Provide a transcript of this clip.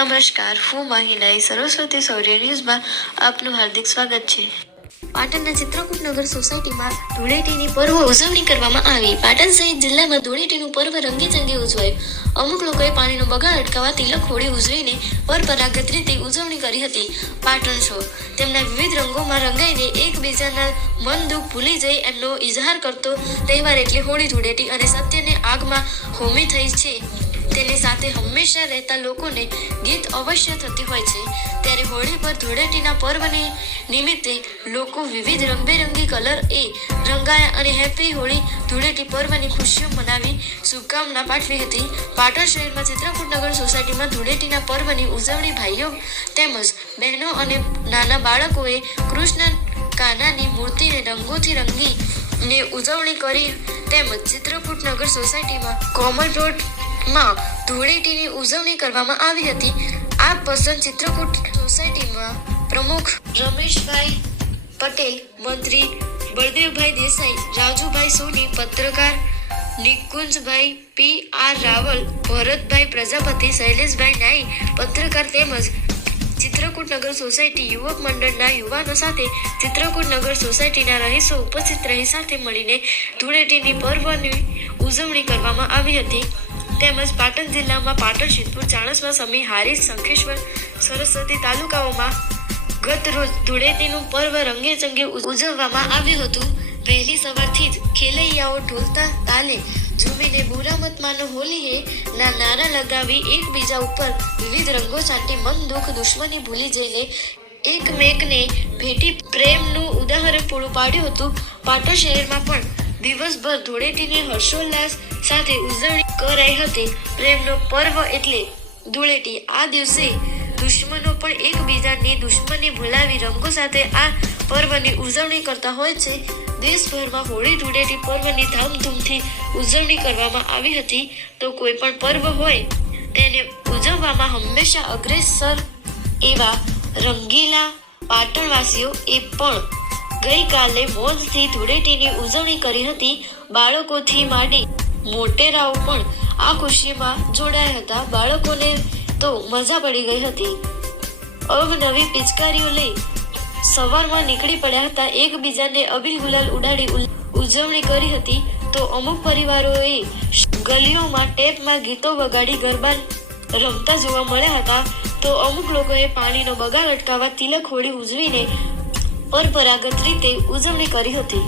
નમસ્કાર, હું માહિલાઈ સરસ્વતી સૌર્ય ન્યૂઝમાં આપનું હાર્દિક સ્વાગત છે. પાટણના ચિત્રકૂટ નગર સોસાયટીમાં ધૂળેટીની પર્વ ઉજવણી કરવામાં આવી. પાટણ સહિત જિલ્લામાં ધૂળેટીનું પર્વ રંગેચંગે ઉજવાયું. અમુક લોકોએ પાણીનો બગાડ અટકાવવા તિલક હોળી ઉજવીને પરંપરાગત રીતે ઉજવણી કરી હતી. પાટણ શો તેમના વિવિધ રંગોમાં રંગાઈને એકબીજાના મન દુઃખ ભૂલી જઈ એમનો ઇઝહાર કરતો તહેવાર એટલે હોળી. ધૂળેટી અને સત્યને આગમાં હોમી થઈ છે. તેની સાથે હંમેશા રહેતા લોકોને ગીત અવશ્ય થતી હોય છે. ત્યારે હોળી પર ધૂળેટીના પર્વની નિમિત્તે લોકો વિવિધ રંગબેરંગી કલર રંગાયા અને હેપી હોળી ધૂળેટી પર્વની ખુશીઓ મનાવી શુભકામના પાઠવી હતી. પાટણ શહેરમાં ચિત્રકૂટ નગર સોસાયટીમાં ધૂળેટીના પર્વની ઉજવણી ભાઈઓ તેમજ બહેનો અને નાના બાળકોએ કૃષ્ણ કાનાની મૂર્તિને રંગોથી રંગીને ઉજવણી કરી. તેમજ ચિત્રકૂટ નગર સોસાયટીમાં કોમન રોડ માં ધૂળેટીની ઉજવણી કરવામાં આવી હતી. આ પસંદ ચિત્રકૂટ સોસાયટીમાં પ્રમુખ રમેશભાઈ પટેલ, મંત્રી બળદેવભાઈ દેસાઈ, રાજુભાઈ સોની, પત્રકાર નિકુંજભાઈ પી.આર. રાવલ, ભરતભાઈ પ્રજાપતિ, શૈલેષભાઈ નાઈ, પત્રકાર તેમજ ચિત્રકૂટ નગર સોસાયટી યુવક મંડળના યુવાનો સાથે ચિત્રકૂટ નગર સોસાયટીના રહીશો ઉપસ્થિત રહી સાથે મળીને ધૂળેટીની પર્વની ઉજવણી કરવામાં આવી હતી. તેમજ પાટણ જિલ્લામાં પાટણ, સિદ્ધપુર, ચાણસ્મા, સમી, હારીજ, શંખેશ્વર, સરસ્વતી તાલુકાઓમાં ગત રોજ ધૂળેટીનું પર્વ રંગેચંગે ઉજવવામાં આવ્યું હતું. વહેલી સવારથી જ ખેલૈયાઓ ઢોલતા તાલે ઝૂમીને બુરા મત માનો હોલી હે ના નારા લગાવી એકબીજા ઉપર વિવિધ રંગો છાંટી મન દુઃખ દુશ્મની ભૂલી જઈને એકમેકને ભેટી પ્રેમનું ઉદાહરણ પૂરું પાડ્યું હતું. પાટણ શહેરમાં પણ દિવસભર ધૂળેટીની હર્ષોલ્લાસ સાથે ઉજવણી કરાઈ હતી. પ્રેમનો પર્વ એટલે ધૂળેટી. આ દિવસે દુશ્મનો પણ એકબીજાની દુશ્મની ભૂલાવી રંગો સાથે આ પર્વની ઉજવણી કરતા હોય છે. દેશભરમાં હોળી ધૂળેટી પર્વની ધામધૂમથી ઉજવણી કરવામાં આવી હતી. તો કોઈ પણ પર્વ હોય તેને ઉજવવામાં હંમેશા અગ્રેસર એવા રંગીલા પાટણવાસીઓ એ પણ ગઈકાલે મોજથી ધૂળેટીની ઉજવણી કરી હતી. બાળકોથી માંડી મોટેરાઓ પણ આ ખુશીમાં જોડાયા હતા. બાળકોને તો મજા પડી ગઈ હતી. અવનવી પિચકારીઓ લઈ સવારમાં નીકળી પડ્યા હતા. એકબીજાને અબીલ ગુલાલ ઉડાડી ઉજવણી કરી હતી. તો અમુક પરિવારોએ ગલીઓમાં ટેપમાં ગીતો વગાડી ગરબા રમતા જોવા મળ્યા હતા. તો અમુક લોકોએ પાણીનો બગાડ અટકાવવા તિલક હોળી ઉજવીને પરંપરાગત રીતે ઉજવણી કરી હતી.